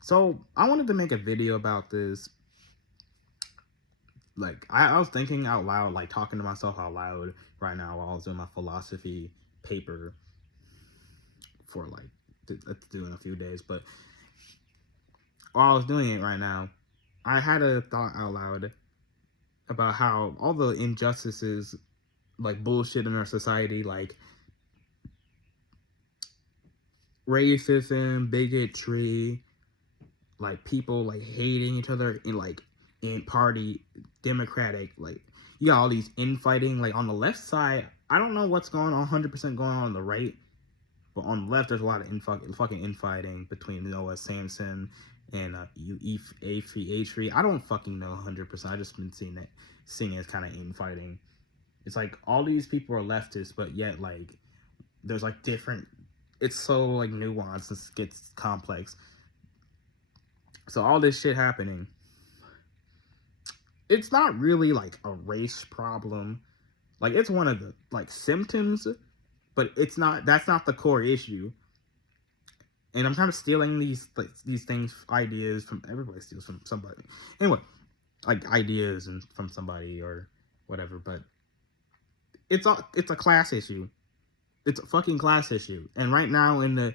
So I wanted to make a video about this. Like I was thinking out loud, like talking to myself out loud right now while I was doing my philosophy paper for like to do in a few days. But while I was doing it right now, I had a thought out loud about how all the injustices, like bullshit in our society, like racism, bigotry, like people like hating each other in party democratic, like you got all these infighting like on the left side. I don't know what's going on 100% going on the right, but on the left there's a lot of fucking infighting between Noah Samson and A3. I don't fucking know 100%. I just been seeing it as kind of infighting. It's like all these people are leftists, but yet like there's like different, it's so like nuanced, it gets complex. So all this shit happening, it's not really like a race problem. Like it's one of the like symptoms, but it's not. That's not the core issue. And I'm kind of stealing these things, ideas from everybody steals from somebody. Anyway, like ideas and from somebody or whatever. But it's a class issue. It's a fucking class issue. And right now in the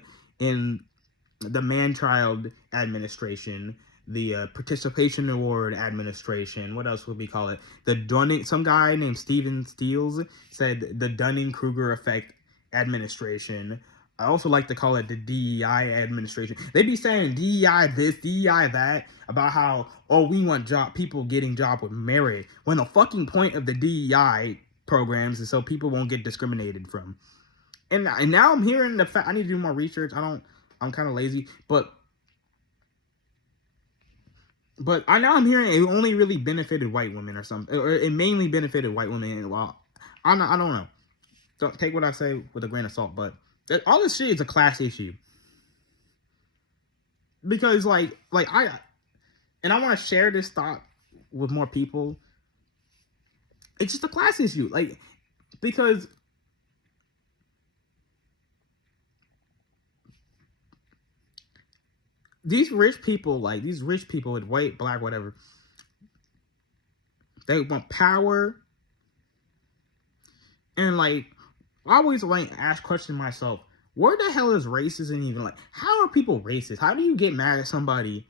man-child administration, the participation award administration, what else would we call it? The Dunning, some guy named Steven Steele said the Dunning-Kruger effect administration. I also like to call it the DEI administration. They be saying DEI this, DEI that, about how, oh, we want people getting job with merit, when the fucking point of the DEI programs is so people won't get discriminated from. And now I'm hearing the fact, I need to do more research. I'm kind of lazy, but I'm hearing it only really benefited white women or something, or it mainly benefited white women. Well, I don't know. Don't take what I say with a grain of salt, but all this shit is a class issue. Because I want to share this thought with more people. It's just a class issue, like, because these rich people with white, black, whatever, they want power. And like, I always like ask questions myself, where the hell is racism even? Like, how are people racist? How do you get mad at somebody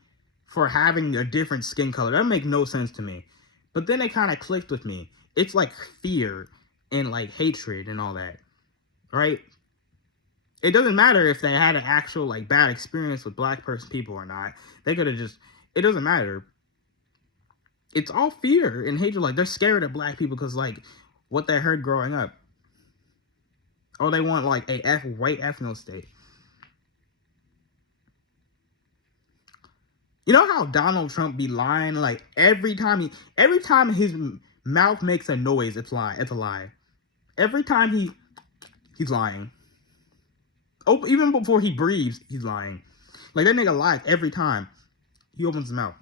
for having a different skin color? That make no sense to me. But then it kind of clicked with me. It's like fear and like hatred and all that, right? It doesn't matter if they had an actual like bad experience with black people or not. They could have just, it doesn't matter. It's all fear and hatred. Like, they're scared of black people because like what they heard growing up. Or they want like a white ethno state. You know how Donald Trump be lying? Like every time his mouth makes a noise, it's a lie. Every time he's lying. Oh, even before he breathes, he's lying. Like, that nigga lies every time he opens his mouth.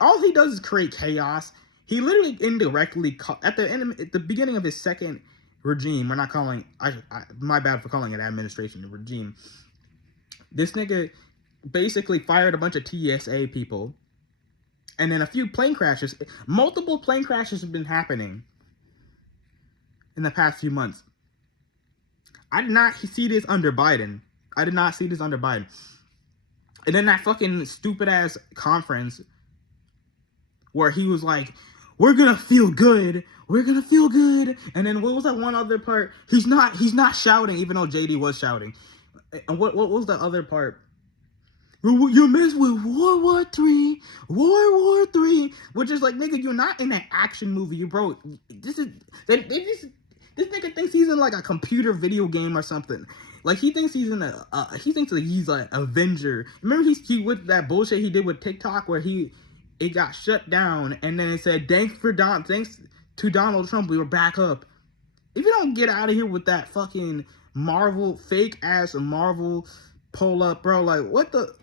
All he does is create chaos. He literally indirectly at the beginning of his second regime. We're not calling. My bad for calling it administration, a regime. This nigga basically fired a bunch of TSA people, and then a few plane crashes. Multiple plane crashes have been happening in the past few months. I did not see this under Biden. And then that fucking stupid ass conference where he was like, we're gonna feel good. And then what was that one other part? He's not shouting, even though JD was shouting. And what was the other part? You mess with World War III, which is like, nigga, you're not in an action movie, bro. This nigga thinks he's in like a computer video game or something. Like, he thinks he's he's like Avenger. Remember he with that bullshit he did with TikTok where it got shut down and then it said thanks to Donald Trump, we were back up. If you don't get out of here with that fucking Marvel fake ass Marvel pull up, bro, like, what the.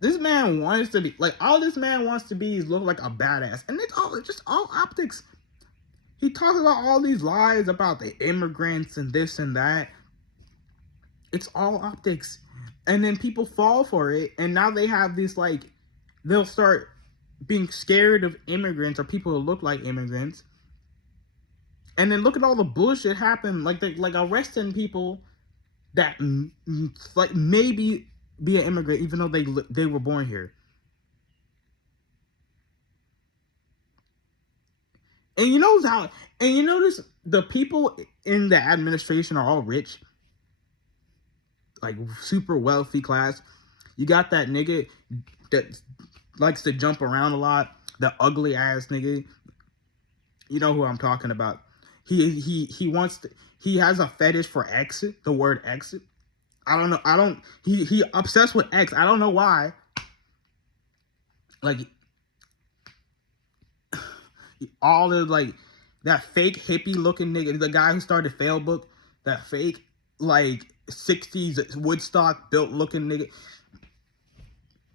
This man wants to be like, all this man wants to be is look like a badass, and it's just all optics. He talks about all these lies about the immigrants and this and that. It's all optics. And then people fall for it, and now they have this, like, they'll start being scared of immigrants or people who look like immigrants. And then look at all the bullshit happen, like arresting people that like maybe be an immigrant even though they were born here. And you notice the people in the administration are all rich, like super wealthy class. You got that nigga that likes to jump around a lot, the ugly ass nigga. You know who I'm talking about. He has a fetish for X, the word X. I don't know. He obsessed with X. I don't know why. Like all the like that fake hippie looking nigga, the guy who started Facebook, that fake like 60s Woodstock built looking nigga.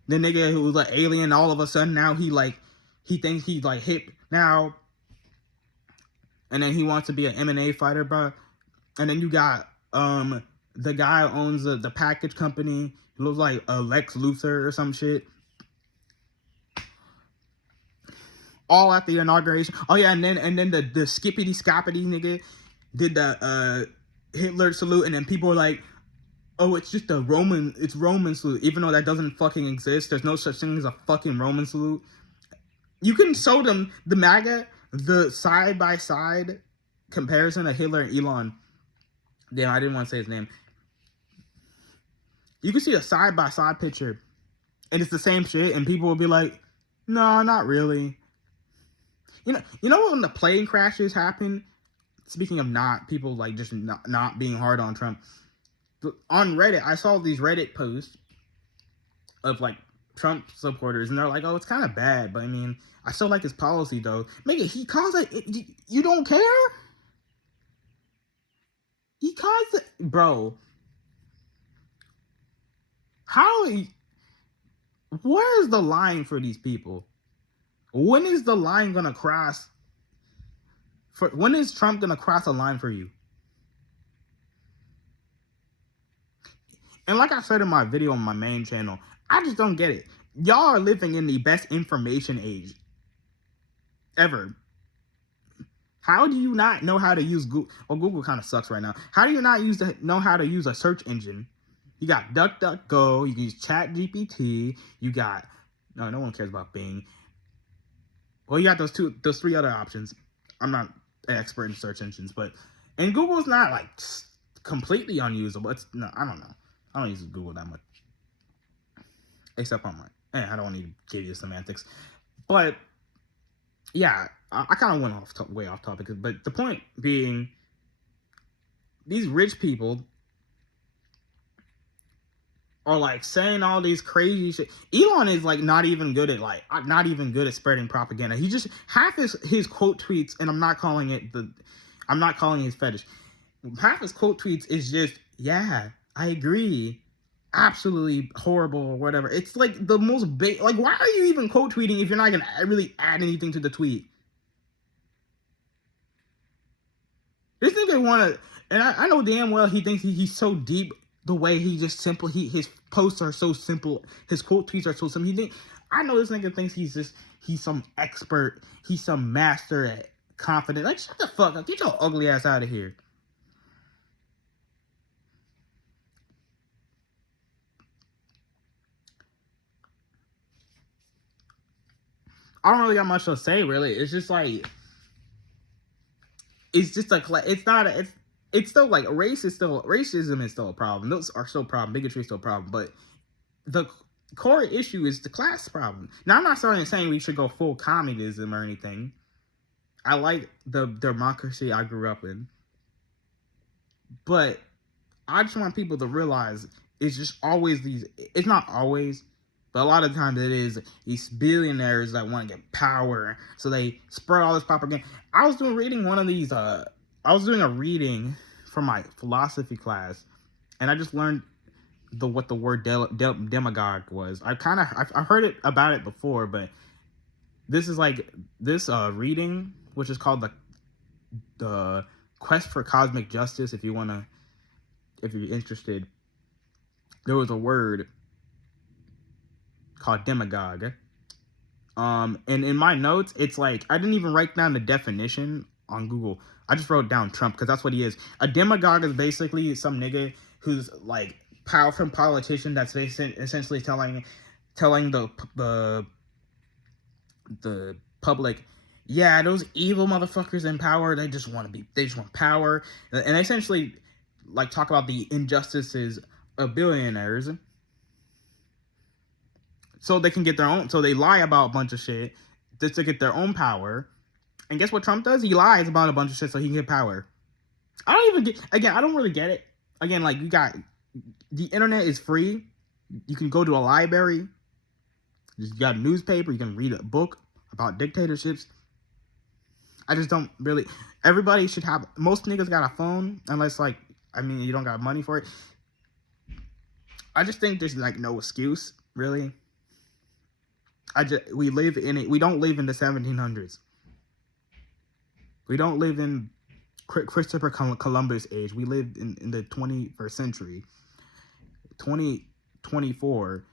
The nigga who was an alien, all of a sudden now he thinks he's like hip now. And then he wants to be an MMA fighter, bro. And then you got the guy who owns the package company. He looks like a Lex Luthor or some shit. All at the inauguration. Oh yeah, and then the skippity scoppity nigga did the Hitler salute, and then people were like, oh, it's just Roman salute, even though that doesn't fucking exist. There's no such thing as a fucking Roman salute. You can show them the MAGA, the side-by-side comparison of Hitler and Elon. Damn, I didn't want to say his name. You can see a side-by-side picture, and it's the same shit, and people will be like, no, not really. You know when the plane crashes happen? Speaking of people like just not being hard on Trump. On Reddit, I saw these Reddit posts of like Trump supporters, and they're like, oh, it's kind of bad, but I mean, I still like his policy though. He calls it, you don't care? He calls it, bro. Where is the line for these people? When is the line gonna cross? When is Trump gonna cross a line for you? And like I said in my video on my main channel, I just don't get it. Y'all are living in the best information age ever. How do you not know how to use Google? Well, Google kind of sucks right now. How do you not know how to use a search engine? You got DuckDuckGo. You can use ChatGPT. You got no one cares about Bing. Well, you got those three other options. I'm not an expert in search engines, and Google's not like completely unusable. I don't know. I don't use Google that much, except on I don't need to give you the semantics, but yeah, I kind of went way off topic. But the point being, these rich people are like saying all these crazy shit. Elon is like not even good at spreading propaganda. He just half his quote tweets, and I'm not calling his fetish. Half his quote tweets is just, yeah, I agree, absolutely horrible or whatever. It's like the most big. Like, why are you even quote tweeting if you're not gonna really add anything to the tweet? This nigga wanna, and I know damn well he thinks he's so deep. The way he just his posts are so simple. His quote tweets are so simple. I know this nigga thinks he's some expert. He's some master at confidence. Like, shut the fuck up. Get your ugly ass out of here. I don't really got much to say, really. It's just like, it's still like racism is still a problem. Those are still a problem. Bigotry is still a problem. But the core issue is the class problem. Now, I'm not saying we should go full communism or anything. I like the democracy I grew up in. But I just want people to realize it's just always it's not always, but a lot of times it is these billionaires that want to get power. So they spread all this propaganda. I was doing a reading for my philosophy class, and I just learned what the word demagogue was. I've heard about it before, but this is like this reading, which is called the Quest for Cosmic Justice. If you're interested, there was a word called demagogue. And in my notes, it's like I didn't even write down the definition on Google. I just wrote down Trump because that's what he is. A demagogue is basically some nigga who's like powerful politician that's essentially telling the public, yeah, those evil motherfuckers in power, they just want power, and essentially like talk about the injustices of billionaires so they can get their own. So they lie about a bunch of shit just to get their own power. And guess what Trump does? He lies about a bunch of shit so he can get power. I don't even get. Again, I don't really get it. Again, like you got the internet is free. You can go to a library. You got a newspaper. You can read a book about dictatorships. I just don't really. Everybody should have. Most niggas got a phone, unless like you don't got money for it. I just think there's like no excuse really. We live in it. We don't live in the 1700s. We don't live in Christopher Columbus age. We live in the 21st century. 2024.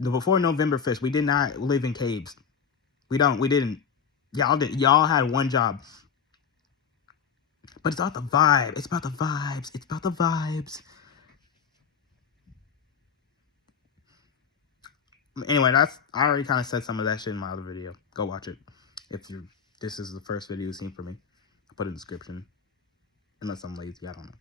Before November 5th, we did not live in caves. We didn't. Y'all did. Y'all had one job. But it's about the vibe. It's about the vibes. It's about the vibes. Anyway, I already kind of said some of that shit in my other video. Go watch it. This is the first video you've seen from me. I'll put it in the description. Unless I'm lazy, I don't know.